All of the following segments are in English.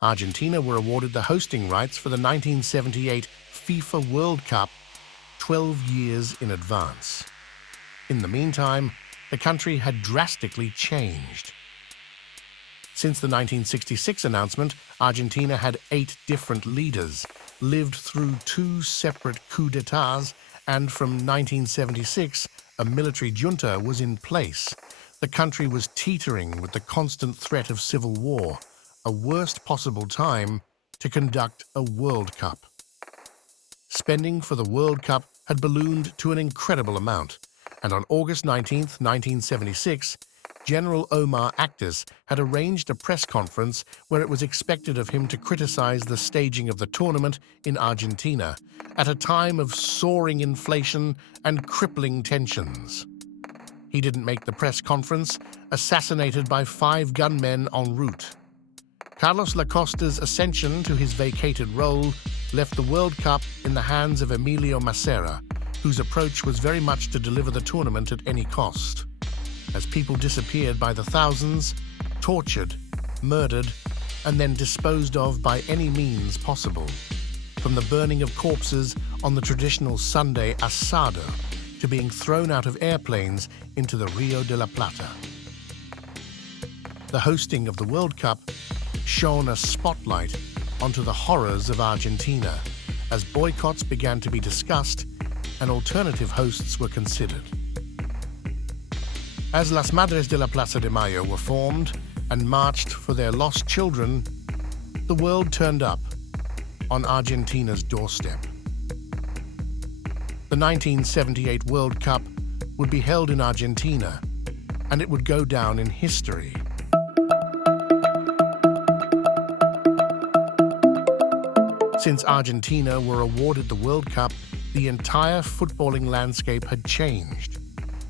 Argentina were awarded the hosting rights for the 1978 FIFA World Cup 12 years in advance. In the meantime, the country had drastically changed. Since the 1966 announcement, Argentina had 8 different leaders, lived through 2 separate coups d'etats, and from 1976, a military junta was in place. The country was teetering with the constant threat of civil war, a worst possible time to conduct a World Cup. Spending for the World Cup had ballooned to an incredible amount, and on August 19, 1976, General Omar Actis had arranged a press conference where it was expected of him to criticize the staging of the tournament in Argentina at a time of soaring inflation and crippling tensions. He didn't make the press conference, assassinated by 5 gunmen en route. Carlos Lacoste's ascension to his vacated role left the World Cup in the hands of Emilio Massera, whose approach was very much to deliver the tournament at any cost. As people disappeared by the thousands, tortured, murdered, and then disposed of by any means possible, from the burning of corpses on the traditional Sunday asado to being thrown out of airplanes into the Rio de la Plata. The hosting of the World Cup shone a spotlight onto the horrors of Argentina as boycotts began to be discussed and alternative hosts were considered. As Las Madres de la Plaza de Mayo were formed and marched for their lost children, the world turned up on Argentina's doorstep. The 1978 World Cup would be held in Argentina, and it would go down in history. Since Argentina were awarded the World Cup, the entire footballing landscape had changed.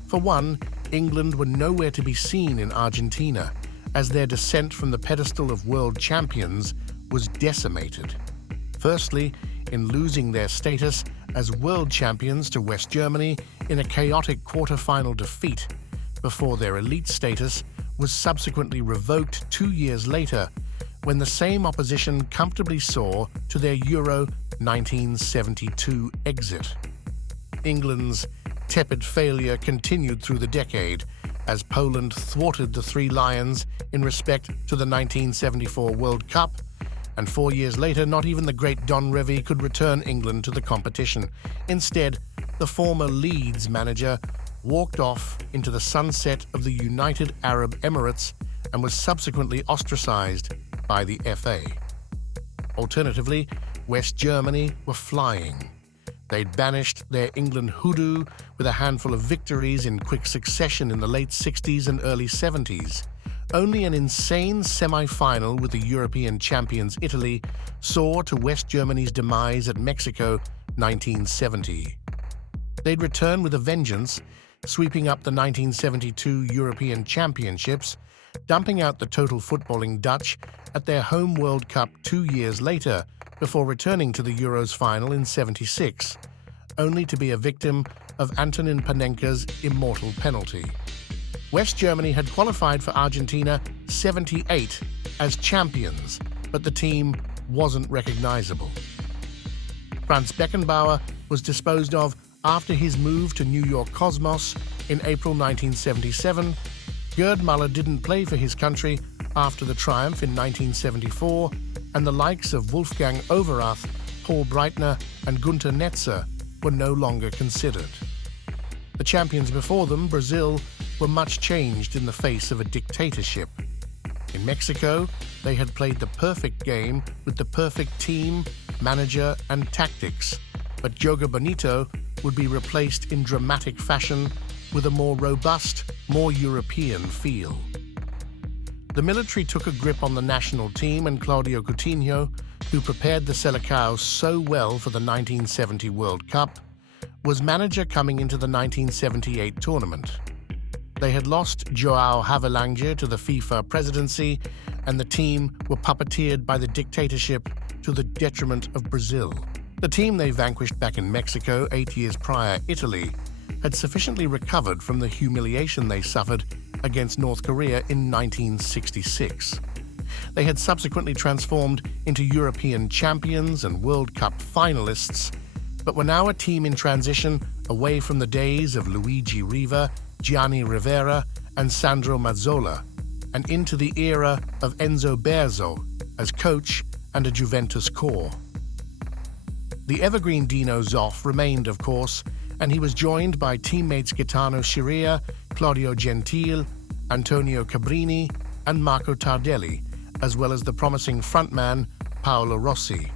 For one, England were nowhere to be seen in Argentina, as their descent from the pedestal of world champions was decimated. Firstly, in losing their status as world champions to West Germany in a chaotic quarter-final defeat, before their elite status was subsequently revoked 2 years later, when the same opposition comfortably saw to their Euro 1972 exit. England's tepid failure continued through the decade as Poland thwarted the Three Lions in respect to the 1974 World Cup, and 4 years later not even the great Don Revie could return England to the competition. Instead, the former Leeds manager walked off into the sunset of the United Arab Emirates and was subsequently ostracized by the FA. Alternatively, West Germany were flying. They'd banished their England hoodoo with a handful of victories in quick succession in the late 60s and early 70s. Only an insane semi-final with the European champions Italy saw to West Germany's demise at Mexico 1970. They'd return with a vengeance, sweeping up the 1972 European Championships, dumping out the total footballing Dutch at their home World Cup 2 years later, before returning to the Euros final in '76, only to be a victim of Antonin Panenka's immortal penalty. West Germany had qualified for Argentina '78 as champions, but the team wasn't recognizable. Franz Beckenbauer was disposed of after his move to New York Cosmos in April 1977. Gerd Müller didn't play for his country after the triumph in 1974, and the likes of Wolfgang Overath, Paul Breitner, and Günter Netzer were no longer considered. The champions before them, Brazil, were much changed in the face of a dictatorship. In Mexico, they had played the perfect game with the perfect team, manager, and tactics, but Joga Bonito would be replaced in dramatic fashion with a more robust, more European feel. The military took a grip on the national team, and Claudio Coutinho, who prepared the Seleção so well for the 1970 World Cup, was manager coming into the 1978 tournament. They had lost João Havelange to the FIFA presidency, and the team were puppeteered by the dictatorship to the detriment of Brazil. The team they vanquished back in Mexico 8 years prior, Italy, had sufficiently recovered from the humiliation they suffered against North Korea in 1966. They had subsequently transformed into European champions and World Cup finalists, but were now a team in transition away from the days of Luigi Riva, Gianni Rivera, and Sandro Mazzola, and into the era of Enzo Bearzot as coach and a Juventus core. The evergreen Dino Zoff remained, of course, and he was joined by teammates Gaetano Scirea, Claudio Gentile, Antonio Cabrini, and Marco Tardelli, as well as the promising frontman Paolo Rossi.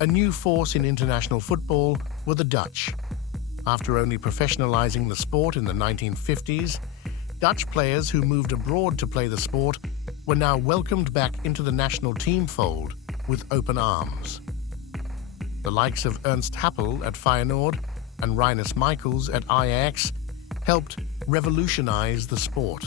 A new force in international football were the Dutch. After only professionalizing the sport in the 1950s, Dutch players who moved abroad to play the sport were now welcomed back into the national team fold with open arms. The likes of Ernst Happel at Feyenoord and Rinus Michels at Ajax helped revolutionize the sport.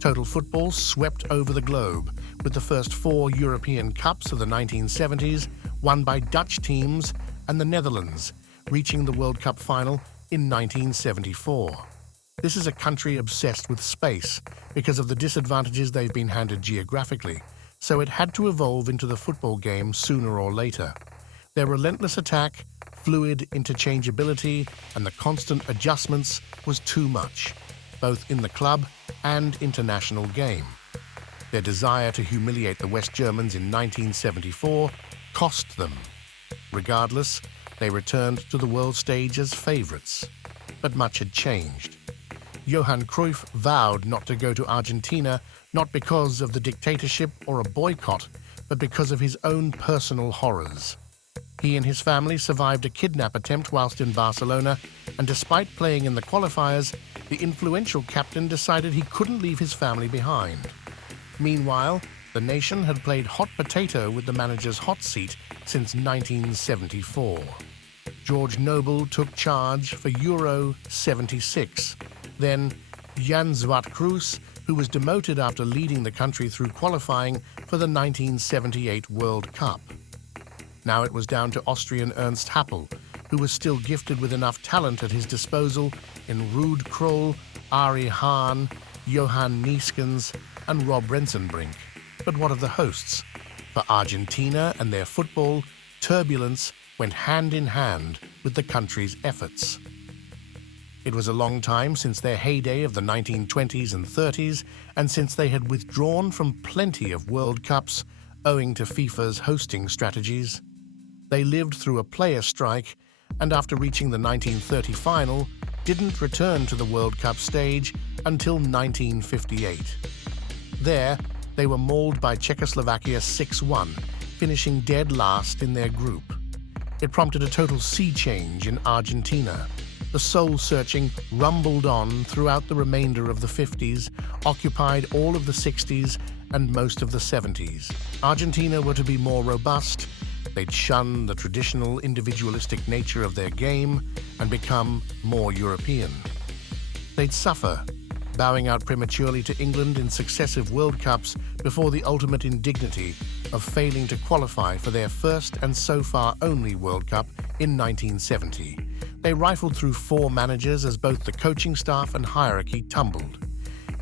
Total football swept over the globe, with the first 4 European Cups of the 1970s won by Dutch teams and the Netherlands, reaching the World Cup final in 1974. This is a country obsessed with space because of the disadvantages they've been handed geographically, so it had to evolve into the football game sooner or later. Their relentless attack, fluid interchangeability, and the constant adjustments was too much, both in the club and international game. Their desire to humiliate the West Germans in 1974 cost them. Regardless, they returned to the world stage as favourites. But much had changed. Johan Cruyff vowed not to go to Argentina, not because of the dictatorship or a boycott, but because of his own personal horrors. He and his family survived a kidnap attempt whilst in Barcelona, and despite playing in the qualifiers, the influential captain decided he couldn't leave his family behind. Meanwhile, the nation had played hot potato with the manager's hot seat since 1974. George Noble took charge for Euro 76. Then Jan Zwart-Kroes, who was demoted after leading the country through qualifying for the 1978 World Cup. Now it was down to Austrian Ernst Happel, who was still gifted with enough talent at his disposal in Ruud Krol, Arie Haan, Johan Neeskens, and Rob Rensenbrink. But what of the hosts? For Argentina and their football, turbulence went hand in hand with the country's efforts. It was a long time since their heyday of the 1920s and 30s, and since they had withdrawn from plenty of World Cups owing to FIFA's hosting strategies. They lived through a player strike, and after reaching the 1930 final, didn't return to the World Cup stage until 1958. There, they were mauled by Czechoslovakia 6-1, finishing dead last in their group. It prompted a total sea change in Argentina. The soul-searching rumbled on throughout the remainder of the 50s, occupied all of the 60s and most of the 70s. Argentina were to be more robust. They'd shun the traditional individualistic nature of their game and become more European. They'd suffer, bowing out prematurely to England in successive World Cups before the ultimate indignity of failing to qualify for their first and so far only World Cup in 1970. They rifled through 4 managers as both the coaching staff and hierarchy tumbled.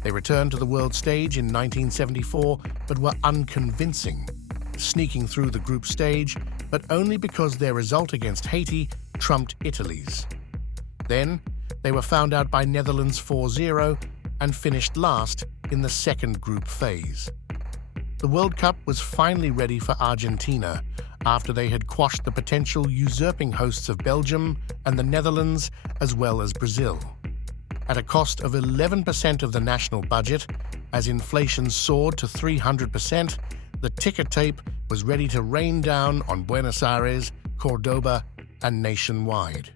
They returned to the world stage in 1974, but were unconvincing, sneaking through the group stage, but only because their result against Haiti trumped Italy's. Then, they were found out by Netherlands 4-0 and finished last in the second group phase. The World Cup was finally ready for Argentina after they had quashed the potential usurping hosts of Belgium and the Netherlands, as well as Brazil. At a cost of 11% of the national budget, as inflation soared to 300%, the ticker tape was ready to rain down on Buenos Aires, Cordoba, and nationwide.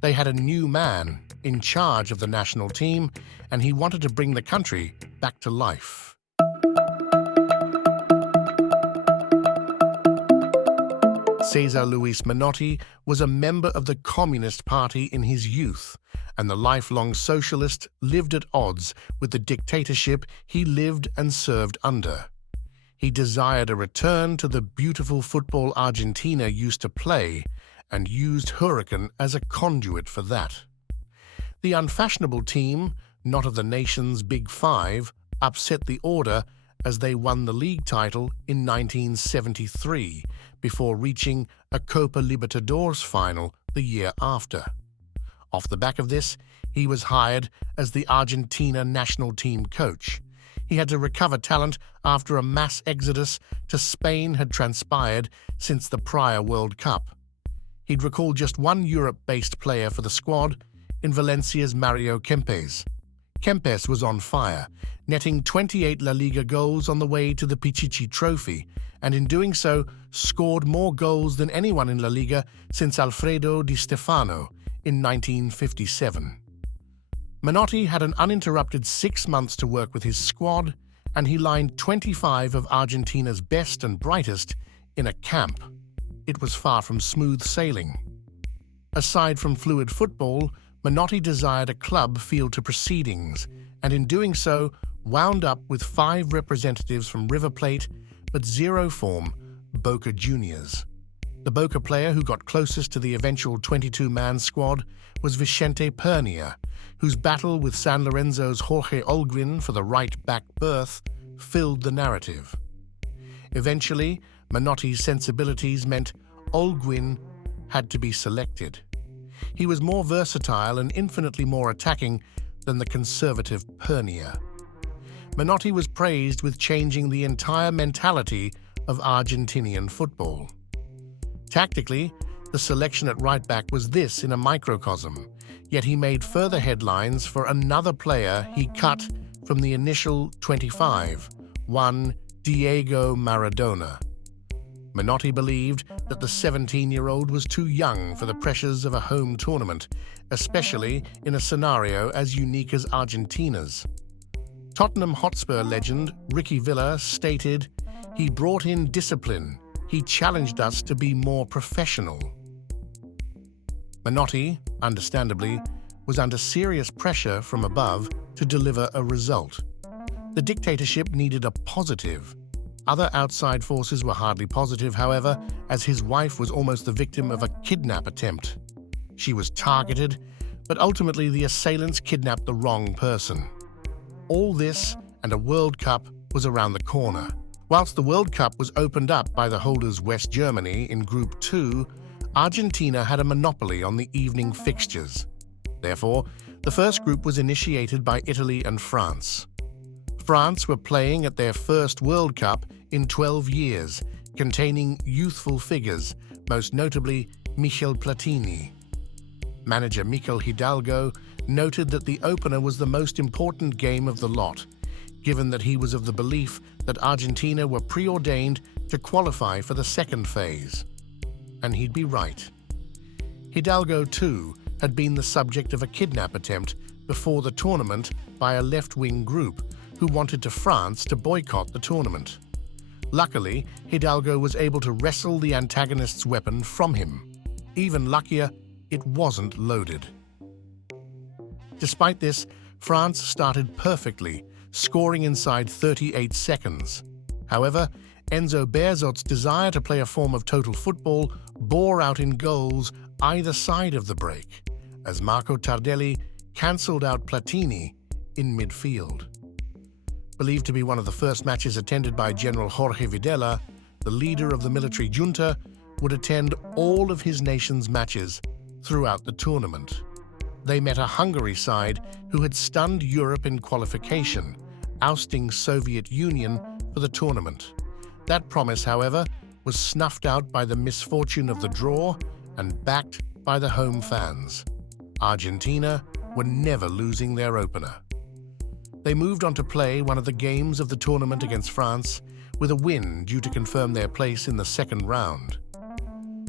They had a new man in charge of the national team, and he wanted to bring the country back to life. Cesar Luis Menotti was a member of the Communist Party in his youth, and the lifelong socialist lived at odds with the dictatorship he lived and served under. He desired a return to the beautiful football Argentina used to play, and used Hurricane as a conduit for that. The unfashionable team, not of the nation's Big Five, upset the order as they won the league title in 1973 before reaching a Copa Libertadores final the year after. Off the back of this, he was hired as the Argentina national team coach. He had to recover talent after a mass exodus to Spain had transpired since the prior World Cup. He'd recall just one Europe-based player for the squad in Valencia's Mario Kempes. Kempes was on fire, netting 28 La Liga goals on the way to the Pichichi Trophy, and in doing so scored more goals than anyone in La Liga since Alfredo Di Stefano in 1957. Menotti had an uninterrupted 6 months to work with his squad, and he lined 25 of Argentina's best and brightest in a camp. It was far from smooth sailing. Aside from fluid football, Menotti desired a club feel to proceedings, and in doing so wound up with 5 representatives from River Plate, but 0 form Boca Juniors. The Boca player who got closest to the eventual 22-man squad was Vicente Pernia, whose battle with San Lorenzo's Jorge Olguin for the right-back berth filled the narrative. Eventually, Menotti's sensibilities meant Olguin had to be selected. He was more versatile and infinitely more attacking than the conservative Pernia. Menotti was praised with changing the entire mentality of Argentinian football. Tactically, the selection at right-back was this in a microcosm, yet he made further headlines for another player he cut from the initial 25, one Diego Maradona. Menotti believed that the 17-year-old was too young for the pressures of a home tournament, especially in a scenario as unique as Argentina's. Tottenham Hotspur legend Ricky Villa stated, "He brought in discipline. He challenged us to be more professional." Menotti, understandably, was under serious pressure from above to deliver a result. The dictatorship needed a positive. Other outside forces were hardly positive, however, as his wife was almost the victim of a kidnap attempt. She was targeted, but ultimately the assailants kidnapped the wrong person. All this and a World Cup was around the corner. Whilst the World Cup was opened up by the holders West Germany in Group 2, Argentina had a monopoly on the evening fixtures. Therefore, the first group was initiated by Italy and France. France were playing at their first World Cup in 12 years, containing youthful figures, most notably Michel Platini. Manager Mikel Hidalgo noted that the opener was the most important game of the lot, given that he was of the belief that Argentina were preordained to qualify for the second phase. And he'd be right. Hidalgo, too, had been the subject of a kidnap attempt before the tournament by a left-wing group who wanted France to boycott the tournament. Luckily, Hidalgo was able to wrestle the antagonist's weapon from him. Even luckier, it wasn't loaded. Despite this, France started perfectly, scoring inside 38 seconds. However, Enzo Bearzot's desire to play a form of total football bore out in goals either side of the break, as Marco Tardelli cancelled out Platini in midfield. Believed to be one of the first matches attended by General Jorge Videla, the leader of the military junta would attend all of his nation's matches throughout the tournament. They met a Hungary side who had stunned Europe in qualification, ousting Soviet Union for the tournament. That promise, however, was snuffed out by the misfortune of the draw and backed by the home fans. Argentina were never losing their opener. They moved on to play one of the games of the tournament against France, with a win due to confirm their place in the second round.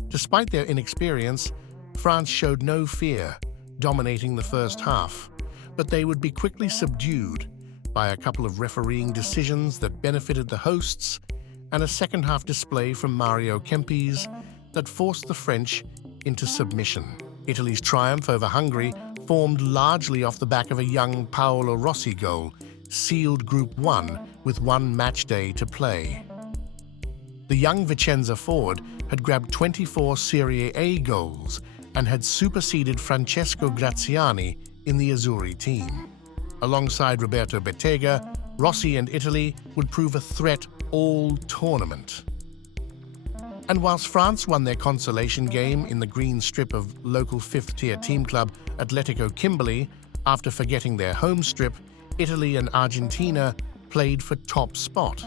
Despite their inexperience, France showed no fear, dominating the first half, but they would be quickly subdued by a couple of refereeing decisions that benefited the hosts and a second-half display from Mario Kempes that forced the French into submission. Italy's triumph over Hungary formed largely off the back of a young Paolo Rossi goal, sealed Group 1 with one match day to play. The young Vicenza forward had grabbed 24 Serie A goals and had superseded Francesco Graziani in the Azzurri team. Alongside Roberto Bettega, Rossi and Italy would prove a threat all tournament. And whilst France won their consolation game in the green strip of local fifth-tier team club Atletico Kimberley, after forgetting their home strip, Italy and Argentina played for top spot.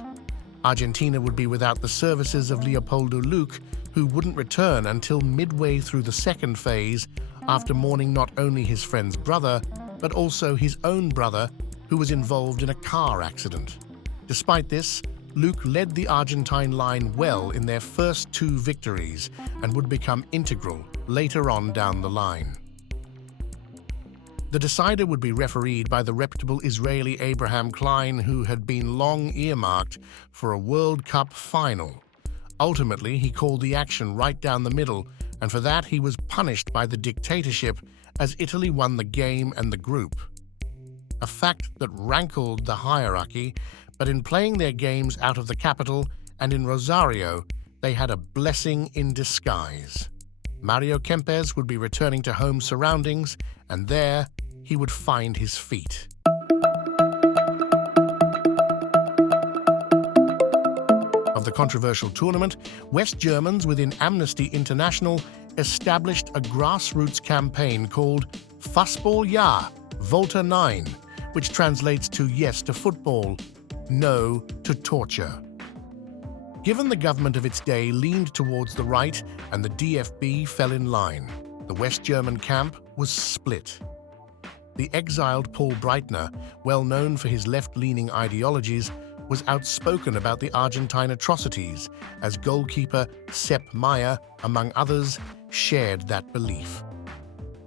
Argentina would be without the services of Leopoldo Luque, who wouldn't return until midway through the second phase after mourning not only his friend's brother, but also his own brother, who was involved in a car accident. Despite this, Luque led the Argentine line well in their first two victories and would become integral later on down the line. The decider would be refereed by the reputable Israeli Abraham Klein, who had been long earmarked for a World Cup final. Ultimately, he called the action right down the middle, and for that he was punished by the dictatorship as Italy won the game and the group. A fact that rankled the hierarchy, but in playing their games out of the capital and in Rosario, they had a blessing in disguise. Mario Kempes would be returning to home surroundings, and there he would find his feet. Of the controversial tournament, West Germans within Amnesty International established a grassroots campaign called Fußball Ja, Volta 9, which translates to yes to football, no to torture. Given the government of its day leaned towards the right and the DFB fell in line, the West German camp was split. The exiled Paul Breitner, well known for his left-leaning ideologies, was outspoken about the Argentine atrocities, as goalkeeper Sepp Maier, among others, shared that belief.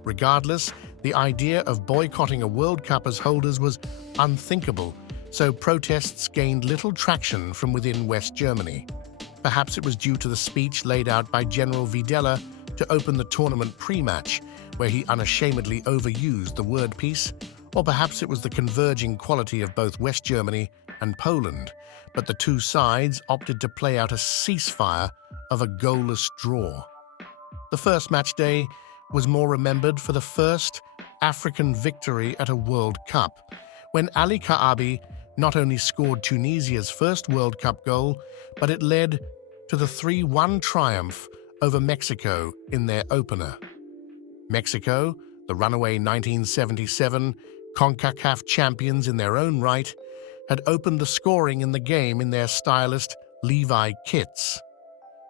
Regardless, the idea of boycotting a World Cup as holders was unthinkable, so protests gained little traction from within West Germany. Perhaps it was due to the speech laid out by General Videla to open the tournament pre-match, where he unashamedly overused the word peace, or perhaps it was the converging quality of both West Germany and Poland, but the two sides opted to play out a ceasefire of a goalless draw. The first match day was more remembered for the first African victory at a World Cup, when Ali Kaabi not only scored Tunisia's first World Cup goal, but it led to the 3-1 triumph over Mexico in their opener. Mexico, the runaway 1977 CONCACAF champions in their own right, had opened the scoring in the game in their stylist Levi kits.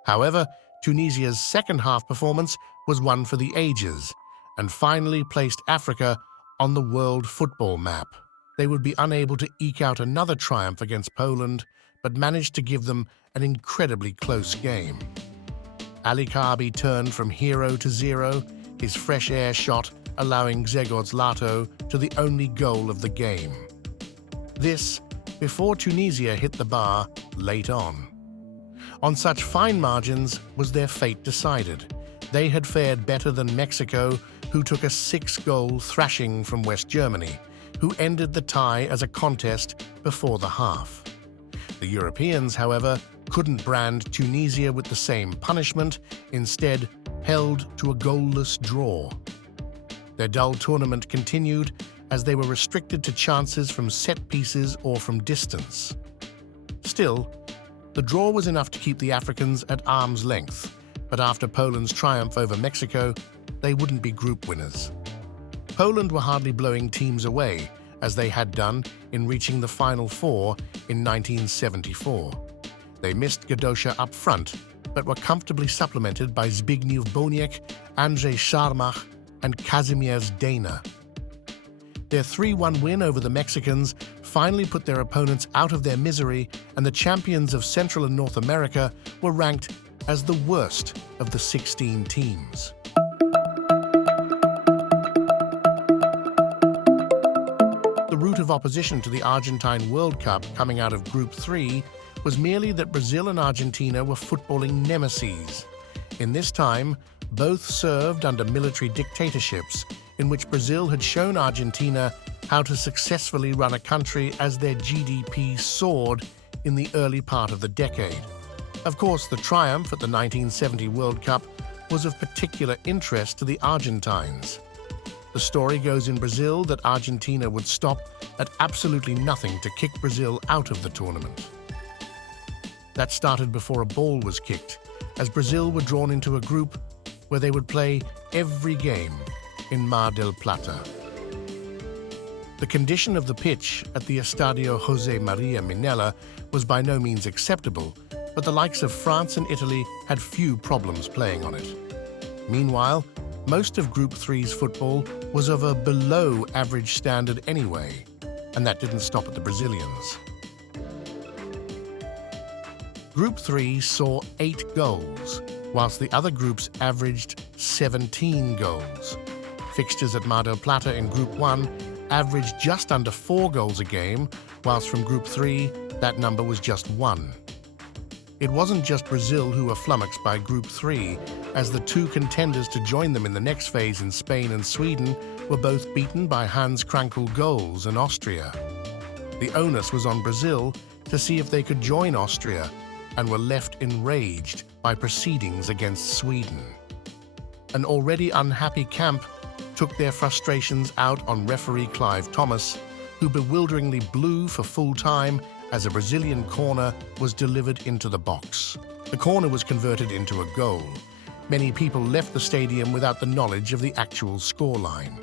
However, Tunisia's second-half performance was one for the ages and finally placed Africa on the world football map. They would be unable to eke out another triumph against Poland, but managed to give them an incredibly close game. Ali Kaabi turned from hero to zero, his fresh air shot allowing Grzegorz Lato to the only goal of the game. This before Tunisia hit the bar late on. On such fine margins was their fate decided. They had fared better than Mexico, who took a 6-goal thrashing from West Germany, who ended the tie as a contest before the half. The Europeans, however, couldn't brand Tunisia with the same punishment, instead held to a goalless draw. Their dull tournament continued as they were restricted to chances from set pieces or from distance. Still, the draw was enough to keep the Africans at arm's length, but after Poland's triumph over Mexico, they wouldn't be group winners. Poland were hardly blowing teams away, as they had done in reaching the Final Four in 1974. They missed Gadosha up front, but were comfortably supplemented by Zbigniew Boniek, Andrzej Szarmach, and Kazimierz Dana. Their 3-1 win over the Mexicans finally put their opponents out of their misery, and the champions of Central and North America were ranked as the worst of the 16 teams. The route of opposition to the Argentine World Cup coming out of Group 3 was merely that Brazil and Argentina were footballing nemeses. In this time, both served under military dictatorships in which Brazil had shown Argentina how to successfully run a country as their GDP soared in the early part of the decade. Of course, the triumph at the 1970 World Cup was of particular interest to the Argentines. The story goes in Brazil that Argentina would stop at absolutely nothing to kick Brazil out of the tournament. That started before a ball was kicked, as Brazil were drawn into a group where they would play every game in Mar del Plata. The condition of the pitch at the Estadio José Maria Minella was by no means acceptable, but the likes of France and Italy had few problems playing on it. Meanwhile, most of Group 3's football was of a below-average standard anyway, and that didn't stop at the Brazilians. Group 3 saw 8 goals, whilst the other groups averaged 17 goals. Fixtures at Mar del Plata in Group 1 averaged just under 4 goals a game, whilst from Group 3, that number was just 1. It wasn't just Brazil who were flummoxed by Group 3, as the 2 contenders to join them in the next phase in Spain and Sweden were both beaten by Hans Krankel goals and Austria. The onus was on Brazil to see if they could join Austria, and were left enraged by proceedings against Sweden. An already unhappy camp took their frustrations out on referee Clive Thomas, who bewilderingly blew for full time as a Brazilian corner was delivered into the box. The corner was converted into a goal. Many people left the stadium without the knowledge of the actual scoreline.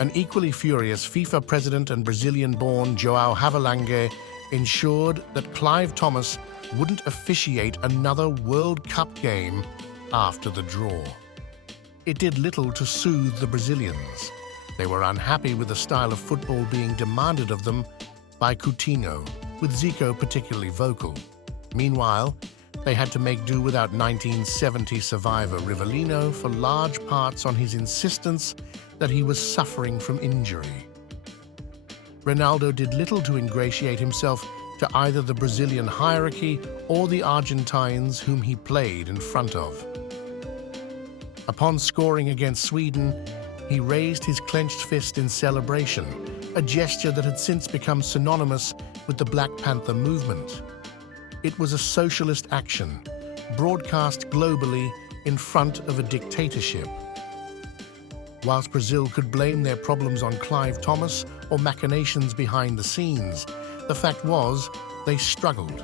An equally furious FIFA president and Brazilian-born João Havelange ensured that Clive Thomas wouldn't officiate another World Cup game after the draw. It did little to soothe the Brazilians. They were unhappy with the style of football being demanded of them by Coutinho, with Zico particularly vocal. Meanwhile, they had to make do without 1970 survivor Rivellino for large parts on his insistence that he was suffering from injury. Ronaldo did little to ingratiate himself to either the Brazilian hierarchy or the Argentines whom he played in front of. Upon scoring against Sweden, he raised his clenched fist in celebration, a gesture that had since become synonymous with the Black Panther movement. It was a socialist action, broadcast globally in front of a dictatorship. Whilst Brazil could blame their problems on Clive Thomas or machinations behind the scenes, the fact was they struggled.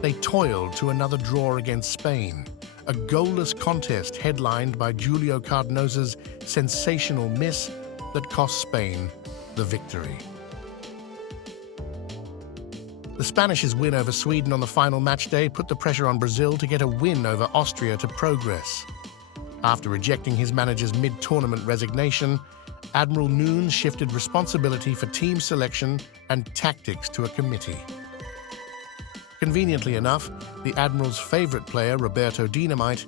They toiled to another draw against Spain, a goalless contest headlined by Julio Cardoso's sensational miss that cost Spain the victory. The Spanish' win over Sweden on the final match day put the pressure on Brazil to get a win over Austria to progress. After rejecting his manager's mid-tournament resignation, Admiral Nunes shifted responsibility for team selection and tactics to a committee. Conveniently enough, the Admiral's favorite player, Roberto Dinamite,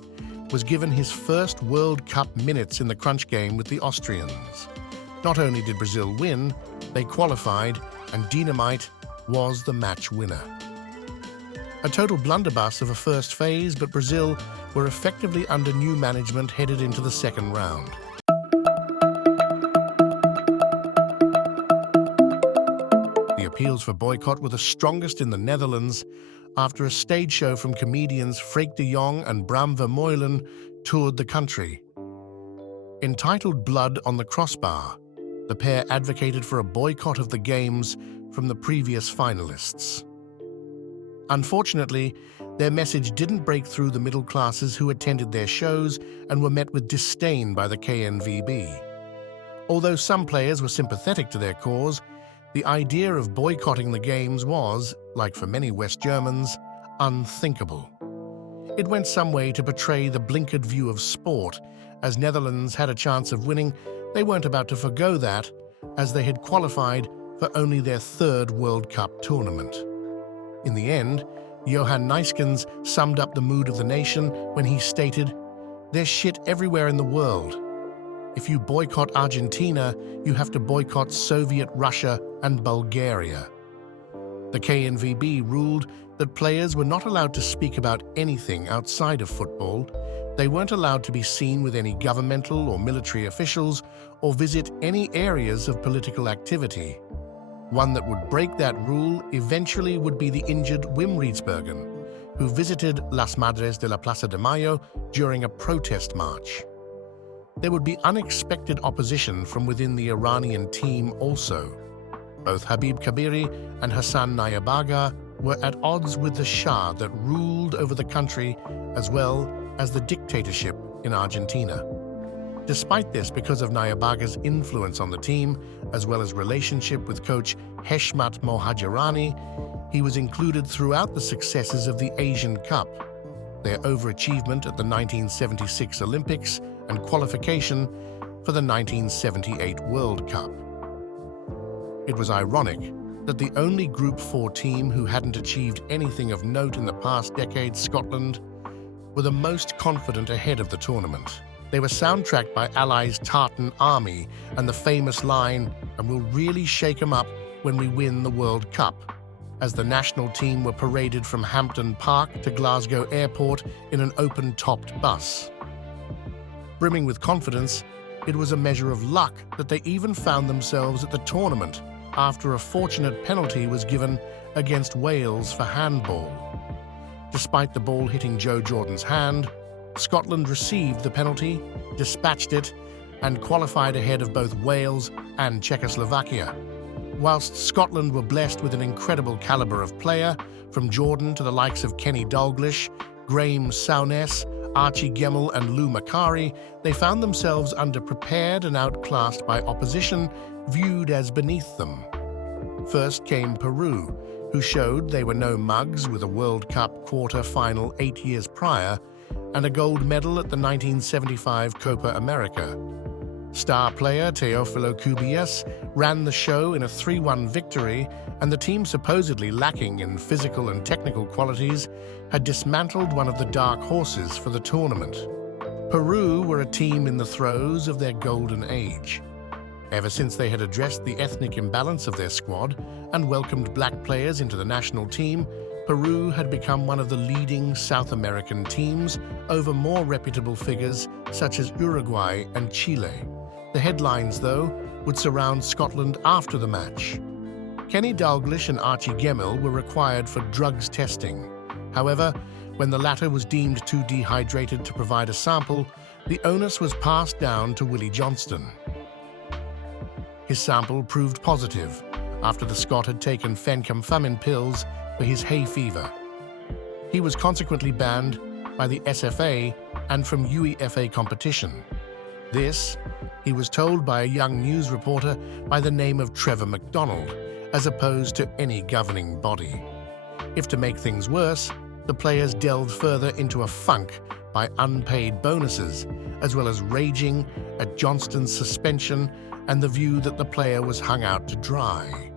was given his first World Cup minutes in the crunch game with the Austrians. Not only did Brazil win, they qualified, and Dinamite was the match winner. A total blunderbuss of a first phase, but Brazil were effectively under new management headed into the second round. The appeals for boycott were the strongest in the Netherlands after a stage show from comedians Freek de Jong and Bram Vermeulen toured the country. Entitled Blood on the Crossbar, the pair advocated for a boycott of the Games from the previous finalists. Unfortunately, their message didn't break through the middle classes who attended their shows and were met with disdain by the KNVB. Although some players were sympathetic to their cause, the idea of boycotting the Games was, like for many West Germans, unthinkable. It went some way to portray the blinkered view of sport. As Netherlands had a chance of winning, they weren't about to forgo that, as they had qualified for only their third World Cup tournament. In the end, Johan Nijskens summed up the mood of the nation when he stated, "There's shit everywhere in the world. If you boycott Argentina, you have to boycott Soviet Russia and Bulgaria." The KNVB ruled that players were not allowed to speak about anything outside of football. They weren't allowed to be seen with any governmental or military officials or visit any areas of political activity. One that would break that rule eventually would be the injured Wim Rietsbergen, who visited Las Madres de la Plaza de Mayo during a protest march. There would be unexpected opposition from within the Iranian team also. Both Habib Kabiri and Hassan Nayabaga were at odds with the Shah that ruled over the country as well as the dictatorship in Argentina. Despite this, because of Nayabaga's influence on the team, as well as relationship with coach Heshmat Mohajirani, he was included throughout the successes of the Asian Cup, their overachievement at the 1976 Olympics, and qualification for the 1978 World Cup. It was ironic that the only Group 4 team who hadn't achieved anything of note in the past decade, Scotland, were the most confident ahead of the tournament. They were soundtracked by Allies' tartan army and the famous line, "And we'll really shake 'em up when we win the World Cup," as the national team were paraded from Hampton Park to Glasgow Airport in an open-topped bus. Brimming with confidence, it was a measure of luck that they even found themselves at the tournament after a fortunate penalty was given against Wales for handball. Despite the ball hitting Joe Jordan's hand, Scotland received the penalty, dispatched it, and qualified ahead of both Wales and Czechoslovakia. Whilst Scotland were blessed with an incredible calibre of player, from Jordan to the likes of Kenny Dalglish, Graeme Souness, Archie Gemmill and Lou Macari, they found themselves underprepared and outclassed by opposition viewed as beneath them. First came Peru, who showed they were no mugs with a World Cup quarter-final 8 years prior and a gold medal at the 1975 Copa America. Star player Teófilo Cubillas ran the show in a 3-1 victory, and the team, supposedly lacking in physical and technical qualities, had dismantled one of the dark horses for the tournament. Peru were a team in the throes of their golden age. Ever since they had addressed the ethnic imbalance of their squad and welcomed black players into the national team, Peru had become one of the leading South American teams over more reputable figures such as Uruguay and Chile. The headlines, though, would surround Scotland after the match. Kenny Dalglish and Archie Gemmill were required for drugs testing. However, when the latter was deemed too dehydrated to provide a sample, the onus was passed down to Willie Johnston. His sample proved positive after the Scot had taken fenfluramine pills for his hay fever. He was consequently banned by the SFA and from UEFA competition. This, he was told by a young news reporter by the name of Trevor McDonald, as opposed to any governing body. If to make things worse, the players delved further into a funk by unpaid bonuses, as well as raging at Johnston's suspension and the view that the player was hung out to dry.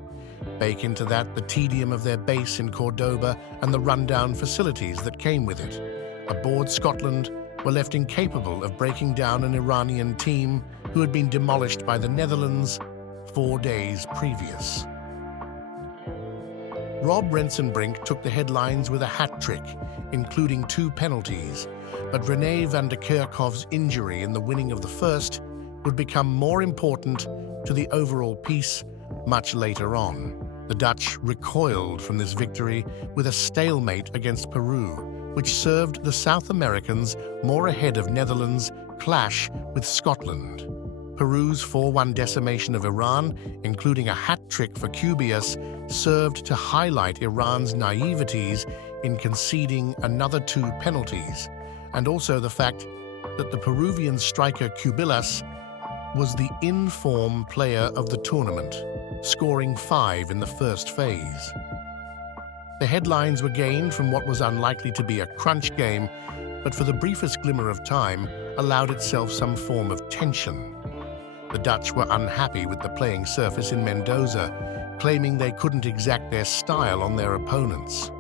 Bake into that the tedium of their base in Cordoba and the rundown facilities that came with it. Aboard Scotland were left incapable of breaking down an Iranian team who had been demolished by the Netherlands 4 days previous. Rob Rensenbrink took the headlines with a hat-trick, including 2 penalties, but René van der Kerkhof's injury in the winning of the first would become more important to the overall peace much later on. The Dutch recoiled from this victory with a stalemate against Peru, which served the South Americans more ahead of Netherlands' clash with Scotland. Peru's 4-1 decimation of Iran, including a hat-trick for Cubillas, served to highlight Iran's naiveties in conceding another 2 penalties, and also the fact that the Peruvian striker Cubillas was the in-form player of the tournament, scoring 5 in the first phase. The headlines were gained from what was unlikely to be a crunch game, but for the briefest glimmer of time allowed itself some form of tension. The Dutch were unhappy with the playing surface in Mendoza, claiming they couldn't exact their style on their opponents.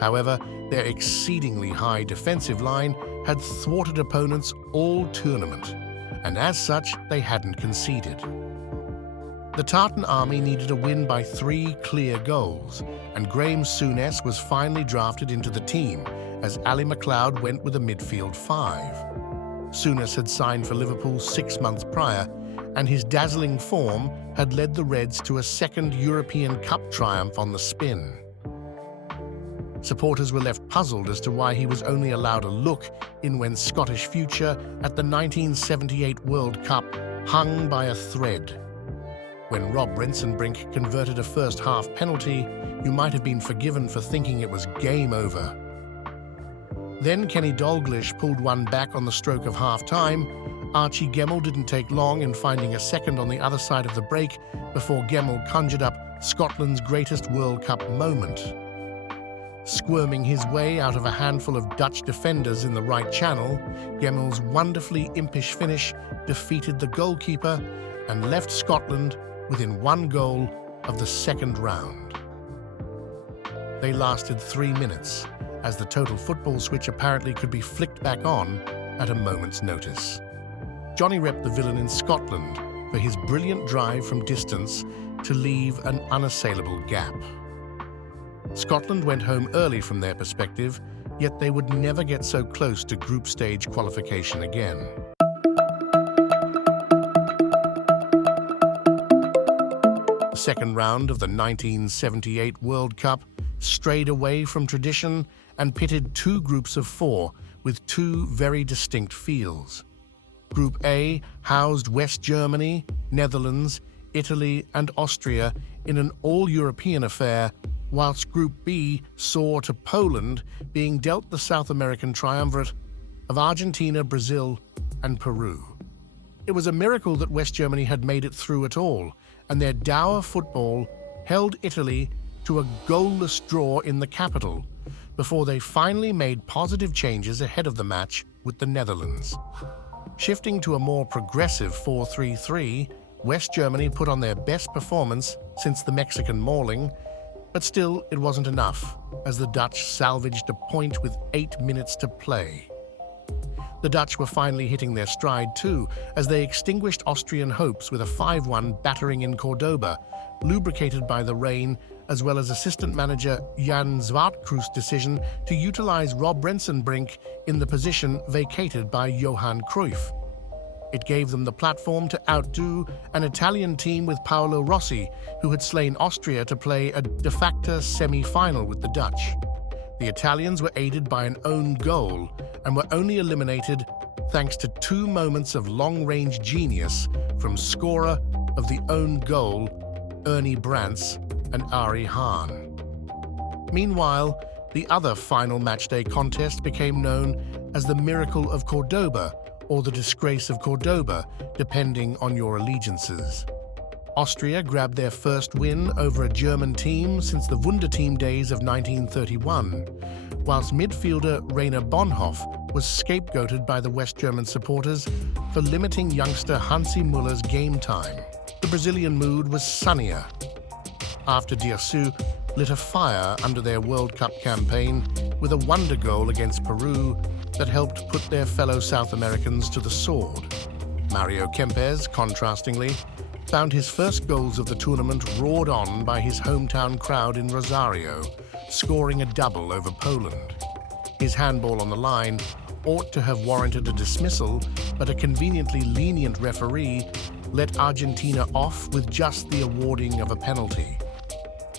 However, their exceedingly high defensive line had thwarted opponents all tournament, and as such, they hadn't conceded. The Tartan Army needed a win by 3 clear goals, and Graeme Souness was finally drafted into the team, as Ali MacLeod went with a midfield 5. Souness had signed for Liverpool 6 months prior, and his dazzling form had led the Reds to a second European Cup triumph on the spin. Supporters were left puzzled as to why he was only allowed a look in when Scottish future at the 1978 World Cup hung by a thread. When Rob Rensenbrink converted a first-half penalty, you might have been forgiven for thinking it was game over. Then Kenny Dalglish pulled one back on the stroke of half-time. Archie Gemmill didn't take long in finding a second on the other side of the break before Gemmill conjured up Scotland's greatest World Cup moment. Squirming his way out of a handful of Dutch defenders in the right channel, Gemmill's wonderfully impish finish defeated the goalkeeper and left Scotland within one goal of the second round. They lasted 3 minutes, as the total football switch apparently could be flicked back on at a moment's notice. Johnny Rep, the villain in Scotland, for his brilliant drive from distance to leave an unassailable gap. Scotland went home early from their perspective, yet they would never get so close to group stage qualification again. The second round of the 1978 World Cup strayed away from tradition and pitted two groups of four with two very distinct feels. Group A housed West Germany, Netherlands, Italy, and Austria in an all-European affair, whilst Group B saw to Poland being dealt the South American triumvirate of Argentina, Brazil, and Peru. It was a miracle that West Germany had made it through at all, and their dour football held Italy to a goalless draw in the capital before they finally made positive changes ahead of the match with the Netherlands. Shifting to a more progressive 4-3-3, West Germany put on their best performance since the Mexican mauling, but still it wasn't enough, as the Dutch salvaged a point with 8 minutes to play. The Dutch were finally hitting their stride too, as they extinguished Austrian hopes with a 5-1 battering in Cordoba, lubricated by the rain, as well as assistant manager Jan Zwartkruis' decision to utilize Rob Rensenbrink in the position vacated by Johan Cruyff. It gave them the platform to outdo an Italian team with Paolo Rossi, who had slain Austria to play a de facto semi-final with the Dutch. The Italians were aided by an own goal and were only eliminated thanks to 2 moments of long-range genius from scorer of the own goal, Ernie Brantz and Ari Hahn. Meanwhile, the other final matchday contest became known as the Miracle of Cordoba, or the Disgrace of Cordoba, depending on your allegiances. Austria grabbed their first win over a German team since the Wunderteam days of 1931, whilst midfielder Rainer Bonhoff was scapegoated by the West German supporters for limiting youngster Hansi Muller's game time. The Brazilian mood was sunnier after Diasu lit a fire under their World Cup campaign with a wonder goal against Peru that helped put their fellow South Americans to the sword. Mario Kempes, contrastingly, found his first goals of the tournament roared on by his hometown crowd in Rosario, scoring a double over Poland. His handball on the line ought to have warranted a dismissal, but a conveniently lenient referee let Argentina off with just the awarding of a penalty.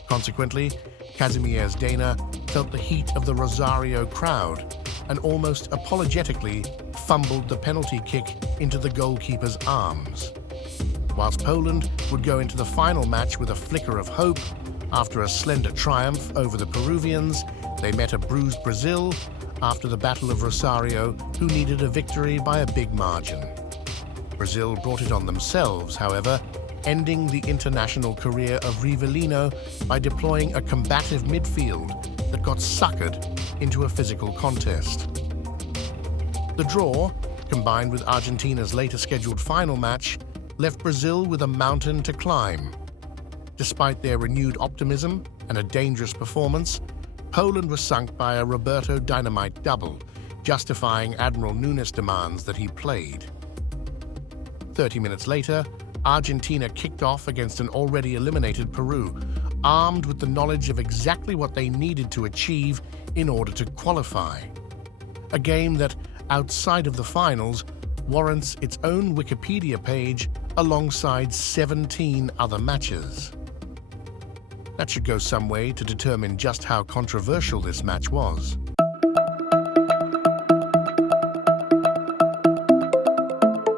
Consequently, Kazimierz Dana felt the heat of the Rosario crowd and almost apologetically fumbled the penalty kick into the goalkeeper's arms. Whilst Poland would go into the final match with a flicker of hope, after a slender triumph over the Peruvians, they met a bruised Brazil after the Battle of Rosario, who needed a victory by a big margin. Brazil brought it on themselves, however, ending the international career of Rivellino by deploying a combative midfield that got suckered into a physical contest. The draw, combined with Argentina's later scheduled final match, left Brazil with a mountain to climb. Despite their renewed optimism and a dangerous performance, Poland was sunk by a Roberto Dynamite double, justifying Admiral Nunes' demands that he played. 30 minutes later, Argentina kicked off against an already eliminated Peru, armed with the knowledge of exactly what they needed to achieve in order to qualify. A game that, outside of the finals, warrants its own Wikipedia page alongside 17 other matches. That should go some way to determine just how controversial this match was.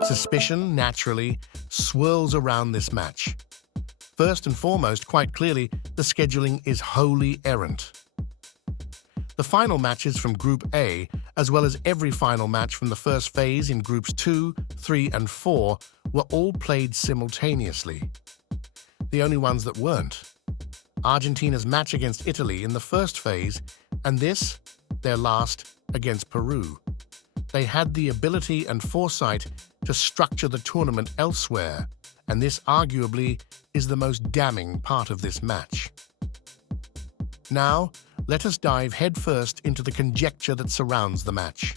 Suspicion, naturally, swirls around this match. First and foremost, quite clearly, the scheduling is wholly errant. The final matches from Group A, as well as every final match from the first phase in Groups 2, 3, and 4, were all played simultaneously. The only ones that weren't: Argentina's match against Italy in the first phase, and this, their last, against Peru. They had the ability and foresight to structure the tournament elsewhere, and this arguably is the most damning part of this match. Now, let us dive headfirst into the conjecture that surrounds the match.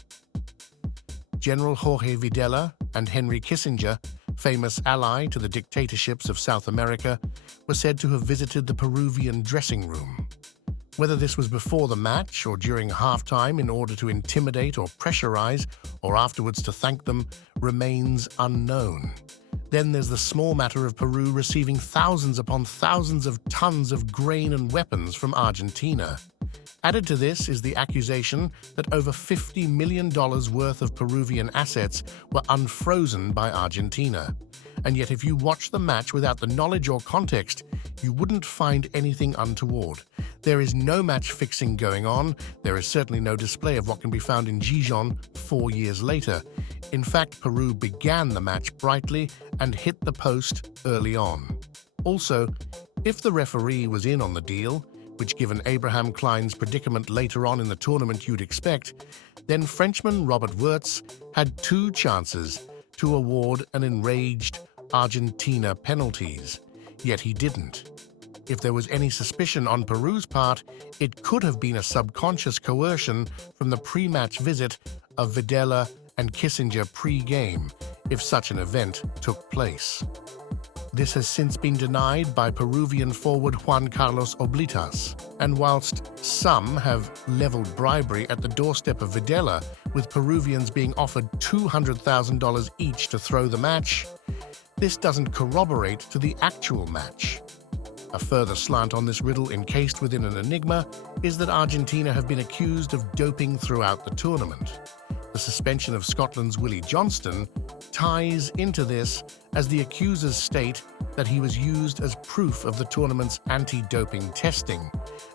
General Jorge Videla and Henry Kissinger, famous ally to the dictatorships of South America, were said to have visited the Peruvian dressing room. Whether this was before the match or during halftime in order to intimidate or pressurize, or afterwards to thank them, remains unknown. Then there's the small matter of Peru receiving thousands upon thousands of tons of grain and weapons from Argentina. Added to this is the accusation that over $50 million worth of Peruvian assets were unfrozen by Argentina. And yet if you watch the match without the knowledge or context, you wouldn't find anything untoward. There is no match fixing going on. There is certainly no display of what can be found in Gijón 4 years later. In fact, Peru began the match brightly and hit the post early on. Also, if the referee was in on the deal, which given Abraham Klein's predicament later on in the tournament you'd expect, then Frenchman Robert Wirtz had 2 chances to award an enraged Argentina penalties, yet he didn't. If there was any suspicion on Peru's part, it could have been a subconscious coercion from the pre-match visit of Videla and Kissinger pre-game, if such an event took place. This has since been denied by Peruvian forward Juan Carlos Oblitas, and whilst some have leveled bribery at the doorstep of Videla, with Peruvians being offered $200,000 each to throw the match, this doesn't corroborate to the actual match. A further slant on this riddle encased within an enigma is that Argentina have been accused of doping throughout the tournament. The suspension of Scotland's Willie Johnston ties into this, as the accusers state that he was used as proof of the tournament's anti-doping testing,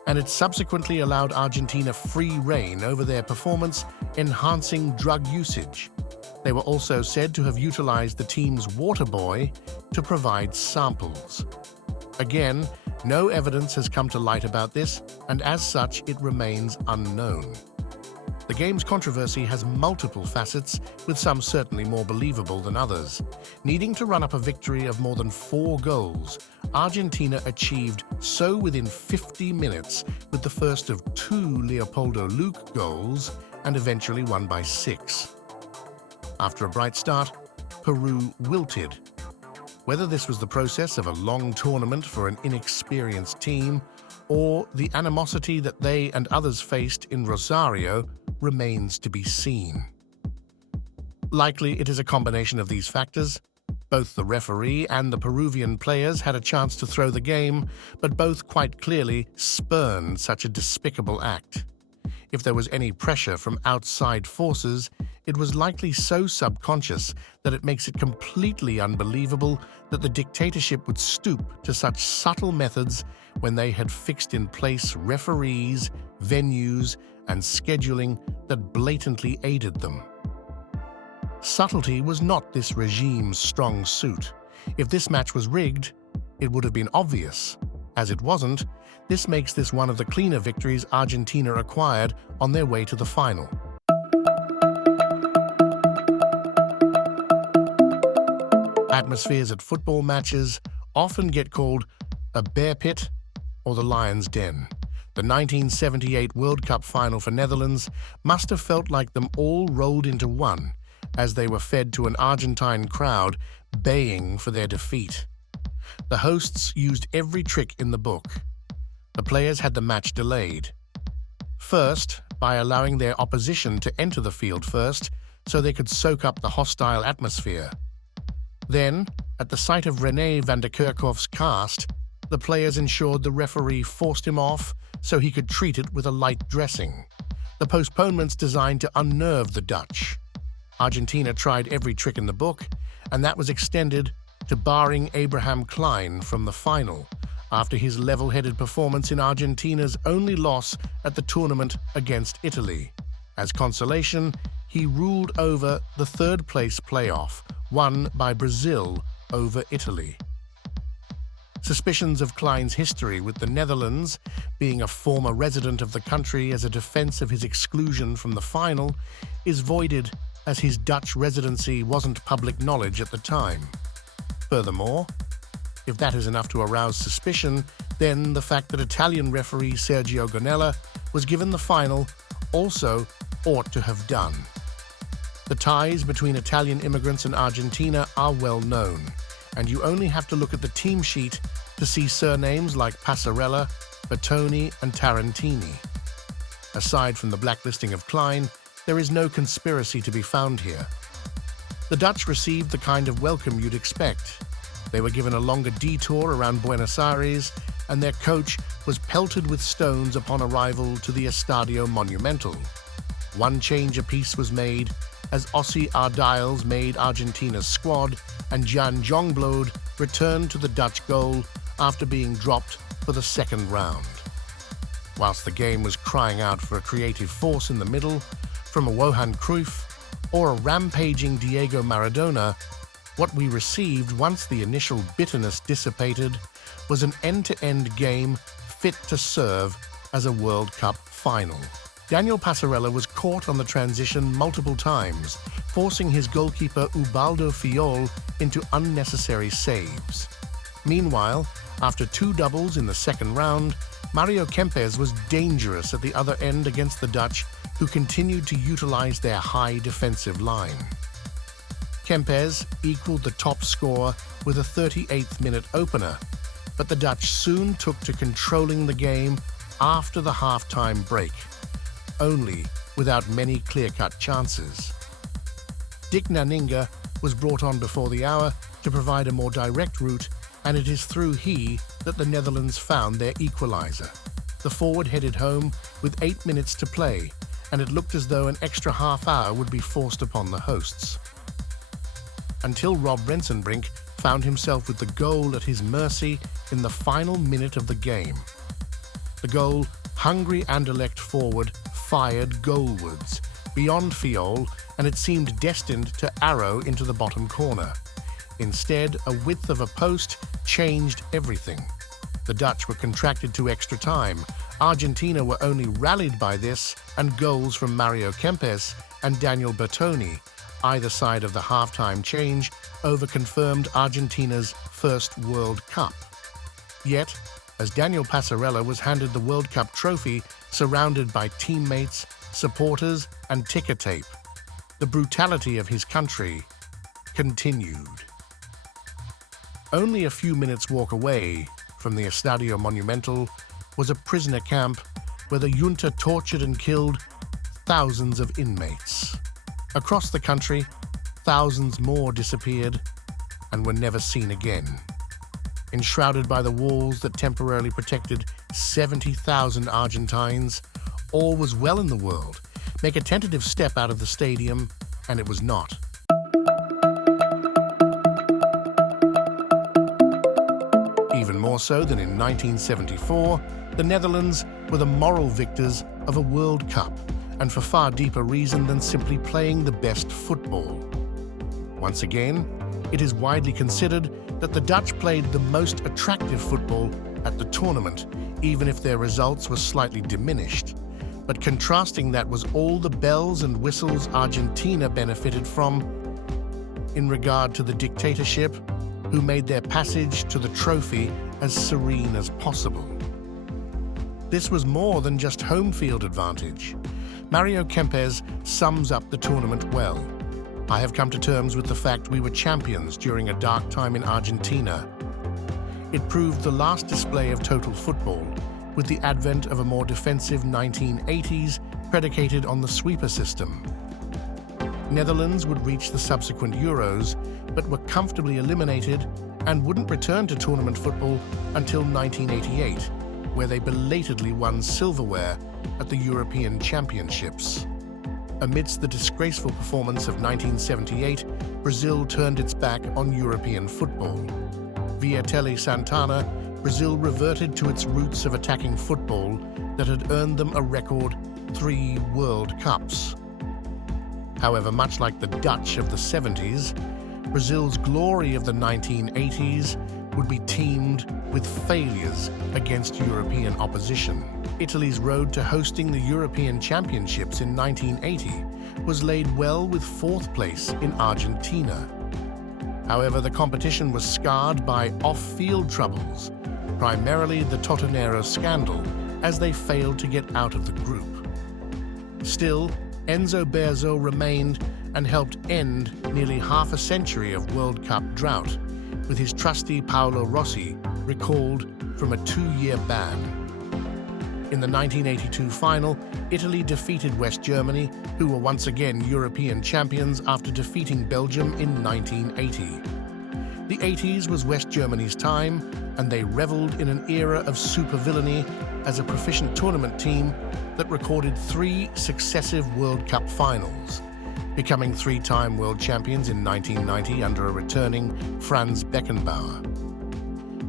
and it subsequently allowed Argentina free rein over their performance, enhancing drug usage. They were also said to have utilized the team's water boy to provide samples. Again, no evidence has come to light about this, and as such, it remains unknown. The game's controversy has multiple facets, with some certainly more believable than others. Needing to run up a victory of more than 4 goals, Argentina achieved so within 50 minutes, with the first of 2 Leopoldo Luque goals, and eventually won by 6. After a bright start, Peru wilted. Whether this was the process of a long tournament for an inexperienced team, or the animosity that they and others faced in Rosario, remains to be seen. Likely it is a combination of these factors. Both the referee and the Peruvian players had a chance to throw the game, but both quite clearly spurned such a despicable act. If there was any pressure from outside forces, it was likely so subconscious that it makes it completely unbelievable that the dictatorship would stoop to such subtle methods when they had fixed in place referees, venues, and scheduling that blatantly aided them. Subtlety was not this regime's strong suit. If this match was rigged, it would have been obvious. As it wasn't, this makes this one of the cleaner victories Argentina acquired on their way to the final. Atmospheres at football matches often get called a bear pit or the lion's den. The 1978 World Cup final for Netherlands must have felt like them all rolled into one, as they were fed to an Argentine crowd baying for their defeat. The hosts used every trick in the book. The players had the match delayed. First, by allowing their opposition to enter the field first, so they could soak up the hostile atmosphere. Then, at the sight of René van der Kerkhof's cast, the players ensured the referee forced him off so he could treat it with a light dressing. The postponements designed to unnerve the Dutch. Argentina tried every trick in the book, and that was extended to barring Abraham Klein from the final after his level-headed performance in Argentina's only loss at the tournament against Italy. As consolation, he ruled over the third-place playoff, won by Brazil over Italy. Suspicions of Klein's history with the Netherlands, being a former resident of the country as a defense of his exclusion from the final, is voided as his Dutch residency wasn't public knowledge at the time. Furthermore, if that is enough to arouse suspicion, then the fact that Italian referee Sergio Gonella was given the final also ought to have done. The ties between Italian immigrants and Argentina are well known, and you only have to look at the team sheet to see surnames like Passarella, Bertoni, and Tarantini. Aside from the blacklisting of Klein, there is no conspiracy to be found here. The Dutch received the kind of welcome you'd expect. They were given a longer detour around Buenos Aires, and their coach was pelted with stones upon arrival to the Estadio Monumental. One change apiece was made, as Ossie Ardiles made Argentina's squad, and Jan Jongbloed returned to the Dutch goal after being dropped for the second round. Whilst the game was crying out for a creative force in the middle, from a Johan Cruyff or a rampaging Diego Maradona, what we received once the initial bitterness dissipated was an end-to-end game fit to serve as a World Cup final. Daniel Passarella was caught on the transition multiple times, forcing his goalkeeper Ubaldo Fiol into unnecessary saves. Meanwhile, after two doubles in the second round, Mario Kempes was dangerous at the other end against the Dutch, who continued to utilize their high defensive line. Kempes equaled the top score with a 38th minute opener, but the Dutch soon took to controlling the game after the half-time break, only without many clear-cut chances. Dick Nanninga was brought on before the hour to provide a more direct route, and it is through he that the Netherlands found their equalizer. The forward headed home with 8 minutes to play, and it looked as though an extra half hour would be forced upon the hosts. Until Rob Rensenbrink found himself with the goal at his mercy in the final minute of the game. The goal, hungry Anderlecht forward fired goalwards, beyond Fiol, and it seemed destined to arrow into the bottom corner. Instead, a width of a post changed everything. The Dutch were contracted to extra time. Argentina were only rallied by this, and goals from Mario Kempes and Daniel Bertoni, either side of the halftime change, over-confirmed Argentina's first World Cup. Yet, as Daniel Passarella was handed the World Cup trophy, surrounded by teammates, supporters, and ticker tape, the brutality of his country continued. Only a few minutes' walk away from the Estadio Monumental was a prisoner camp where the junta tortured and killed thousands of inmates. Across the country, thousands more disappeared and were never seen again. Enshrouded by the walls that temporarily protected 70,000 Argentines, all was well in the world. Make a tentative step out of the stadium, and it was not. Even more so than in 1974, the Netherlands were the moral victors of a World Cup, and for far deeper reason than simply playing the best football. Once again, it is widely considered that the Dutch played the most attractive football at the tournament, even if their results were slightly diminished. But contrasting that was all the bells and whistles Argentina benefited from in regard to the dictatorship, who made their passage to the trophy as serene as possible. This was more than just home field advantage. Mario Kempes sums up the tournament well. I have come to terms with the fact we were champions during a dark time in Argentina. It proved the last display of total football, with the advent of a more defensive 1980s predicated on the sweeper system. Netherlands would reach the subsequent Euros, but were comfortably eliminated and wouldn't return to tournament football until 1988, where they belatedly won silverware at the European Championships. Amidst the disgraceful performance of 1978, Brazil turned its back on European football. Via Tele Santana, Brazil reverted to its roots of attacking football that had earned them a record 3 World Cups. However, much like the Dutch of the 70s, Brazil's glory of the 1980s would be teamed with failures against European opposition. Italy's road to hosting the European Championships in 1980 was laid well with 4th place in Argentina. However, the competition was scarred by off-field troubles, primarily the Totonero scandal, as they failed to get out of the group. Still, Enzo Bearzot remained and helped end nearly half a century of World Cup drought, with his trusty Paolo Rossi recalled from a 2-year ban. In the 1982 final, Italy defeated West Germany, who were once again European champions after defeating Belgium in 1980. The 80s was West Germany's time, and they reveled in an era of supervillainy as a proficient tournament team that recorded 3 successive World Cup finals, becoming 3-time world champions in 1990 under a returning Franz Beckenbauer.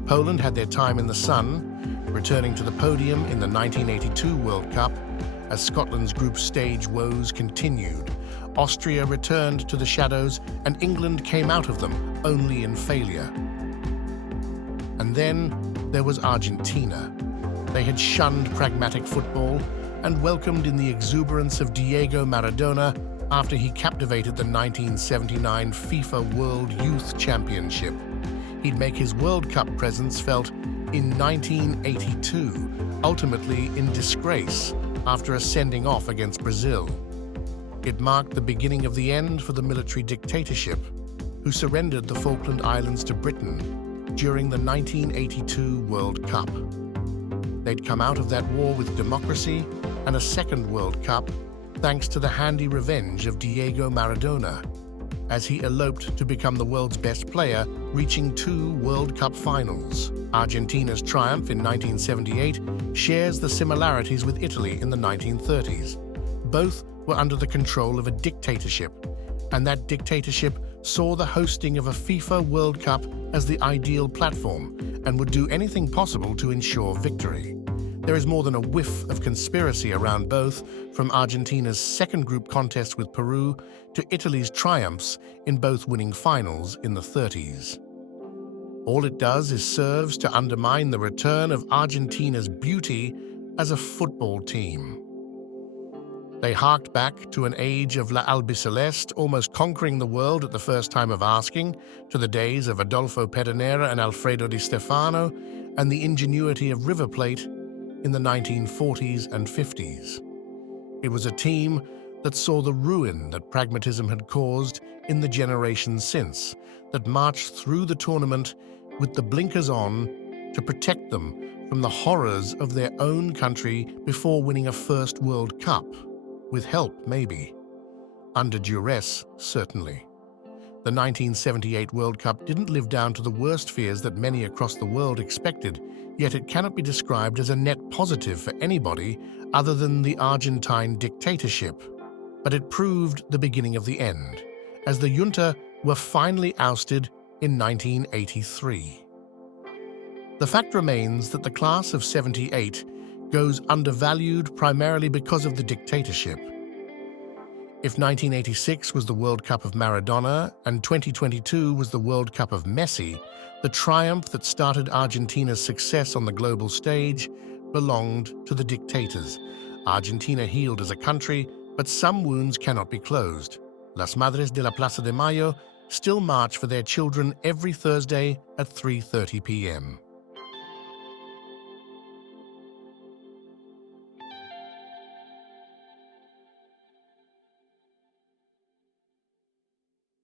Poland had their time in the sun, returning to the podium in the 1982 World Cup as Scotland's group stage woes continued. Austria returned to the shadows, and England came out of them only in failure. And then there was Argentina. They had shunned pragmatic football and welcomed in the exuberance of Diego Maradona after he captivated the 1979 FIFA World Youth Championship. He'd make his World Cup presence felt in 1982, ultimately in disgrace after a sending off against Brazil. It marked the beginning of the end for the military dictatorship, who surrendered the Falkland Islands to Britain during the 1982 World Cup. They'd come out of that war with democracy and a second World Cup thanks to the handy revenge of Diego Maradona, as he eloped to become the world's best player, reaching 2 World Cup finals. Argentina's triumph in 1978 shares the similarities with Italy in the 1930s. Both were under the control of a dictatorship, and that dictatorship saw the hosting of a FIFA World Cup as the ideal platform and would do anything possible to ensure victory. There is more than a whiff of conspiracy around both, from Argentina's second group contest with Peru to Italy's triumphs in both winning finals in the 30s. All it does is serves to undermine the return of Argentina's beauty as a football team. They harked back to an age of La Albiceleste almost conquering the world at the first time of asking, to the days of Adolfo Pedernera and Alfredo Di Stefano, and the ingenuity of River Plate in the 1940s and 50s. It was a team that saw the ruin that pragmatism had caused in the generations since, that marched through the tournament with the blinkers on to protect them from the horrors of their own country before winning a first World Cup. With help, maybe. Under duress, certainly. The 1978 World Cup didn't live down to the worst fears that many across the world expected, yet it cannot be described as a net positive for anybody other than the Argentine dictatorship. But it proved the beginning of the end, as the junta were finally ousted in 1983. The fact remains that the class of 78 goes undervalued primarily because of the dictatorship. If 1986 was the World Cup of Maradona and 2022 was the World Cup of Messi, the triumph that started Argentina's success on the global stage belonged to the dictators. Argentina healed as a country, but some wounds cannot be closed. Las Madres de la Plaza de Mayo still march for their children every Thursday at 3:30 p.m.